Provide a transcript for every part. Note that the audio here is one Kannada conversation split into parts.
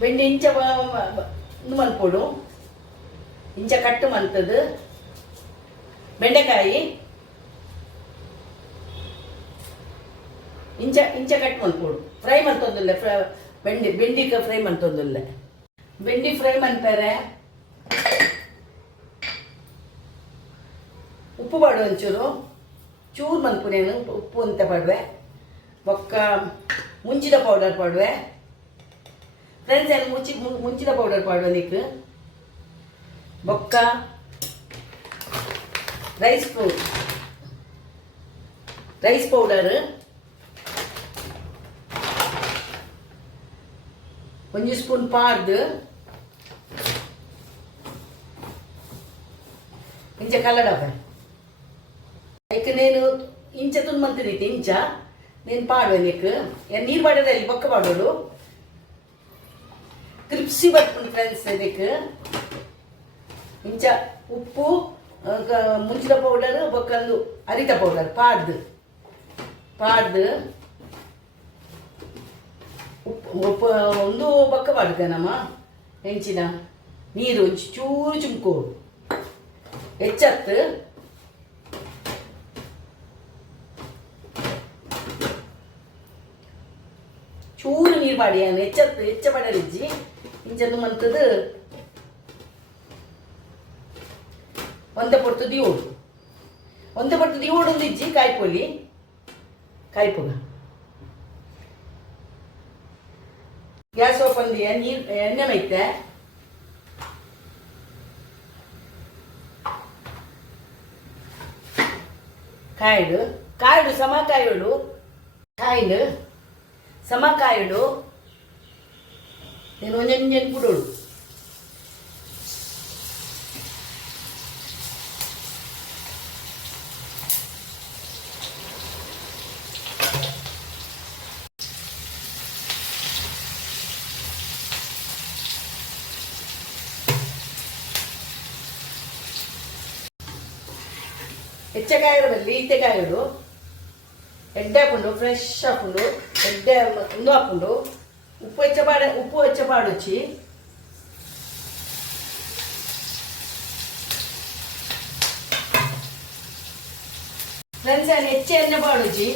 ಬೆಂಡಿ ಇಂಚ ಇದು ಮಲ್ಪೊಡು ಇಂಚ ಕಟ್ಟು ಮಲ್ತದು ಬೆಂಡೆಕಾಯಿ ಇಂಚ ಇಂಚ ಕಟ್ ಮಲ್ಪೊಡು ಫ್ರೈ ಮಲ್ತೊಂದುಲ್ಲೆ ಬೆಂಡಿಕ ಫ್ರೈ ಮಲ್ತೊಂದುಲ್ಲೆ ಬೆಂಡಿ ಫ್ರೈ ಮಲ್ಪರೆ ಉಪ್ಪು ಪಾಡು ಒಂಚೂರು ಚೂರು ಮಲ್ಪುನೇನು ಉಪ್ಪು ಅಂತ ಪಾಡುವೆ ಬೊಕ್ಕ ಮುಂಚಿದ ಪೌಡರ್ ಪಾಡುವೆ ಫ್ರೆಂಡ್ಸ್ ಏನು ಮುಂಚಿದ ಪೌಡರ್ ಪಾಡುವ ನೀಕು ಬೊಕ್ಕ ರೈಸ್ ಪೌಡರ್ ಒಂದು ಸ್ಪೂನ್ ಪಾಡ್ದು ಇಂಚ ಕಲ್ಲಡಪ ಐಕೆ ನೇನು ಇಂಚ ತುಂಬ್ಮಂತಿದ್ದೀತಿ ಇಂಚ నేను పాడవే నీరు పడేది బొక్క పాడోడు క్రిప్సీ పట్టుకుని ఫ్రెండ్స్ నీకు ఇంచ ఉప్పు ముంచిన పౌడర్ బొక్కలు అరిత పౌడర్ పాడ్దు ಉಪ್ಪು ಒಂದು ಬೊಕ್ಕ ಪಾಡ್ದೇನಮ್ಮ ಹೆಂಚಿನ ನೀರು ಚೂರು ಚುಮ್ಕೋಡು ಹೆಚ್ಚತ್ತು ಚೂರು ನೀರು ಪಾಡಿಯಾನು ಹೆಚ್ಚ ಪಡಲಿಜ್ಜಿ ಇಂಚಂದು ಮಂತದು ಒಂದ ಪೊರ್ತು ದಿಯೋಡು ಒಂದು ಇಜ್ಜಿ ಕಾಯ್ಪೊಲಿ ಕಾಯ್ಪುಗ ಗ್ಯಾಸ್ ಓಪನ್ ದಿಯ ನೀರು ಎಣ್ಣೆ ಮೈತೆ ಕಾಯ್ಡು ಸಮ ಕಾಯೋಡು ಕಾಯ್ಡು ಸಮಕಾಯುಡು నేను ಒಂಜೊಂಜೊಂಜು ಪುಡೋಡು ಹೆಚ್ಚಕಾಯಿರ ಬಲ್ಲಿ ಈತೆಕಾಯಿಡು ಎಡ್ಡೆ ಹಾಕೊಂಡು ಫ್ರೆಶ್ ಹಾಕೊಂಡು ಎಡ್ಡೆ ಒಂದು ಹಾಕೊಂಡು ಉಪ್ಪು ಹೆಚ್ಚ ಪಾಡೊಚ್ಚಿ ಫ್ರೆಂಡ್ಸ್ ನಾನು ಹೆಚ್ಚು ಎಣ್ಣೆ ಪಾಡೊಚ್ಚಿ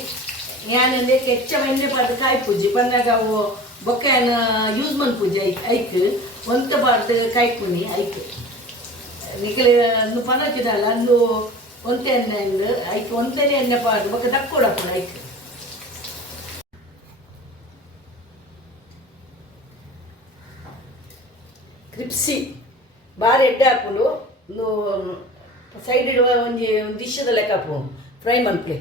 ನಾನು ಹೆಚ್ಚ ಎಣ್ಣೆ ಪಾಡ್ದು ಕಾಯ್ಪುಜ್ಜಿ ಬಂದಾಗ ಅವು ಬೊಕ್ಕೆಯನ್ನು ಯೂಸ್ ಮನ್ಪುಜ್ಜಿ ಐಕ್ ಒಂತ ಪಾಡ್ದು ಕಾಯ್ಪುನಿ ಐಕ್ ನಿಖಿಲ್ ಪನಕಿದಲ್ಲ ಅಂದು ಒಂತೆ ಎಣ್ಣೆ ಐಕ್ ಒಂತನೇ ಎಣ್ಣೆ ಪಾಡು ಬೊಕ್ಕ ದಕ್ಕೊಡಪ್ಪು ಐಕ್ ಕ್ರಿಪ್ಸಿ ಬಾರಿ ಎಡ್ಡೆ ಹಾಕೊಂಡು ಒಂದು ಸೈಡ್ ಇಡುವ ಒಂದು ಡಿಶದ ಲೆಕ್ಕ ಹಾಕು ಫ್ರೈ ಮನ್ಪ್ಲೆ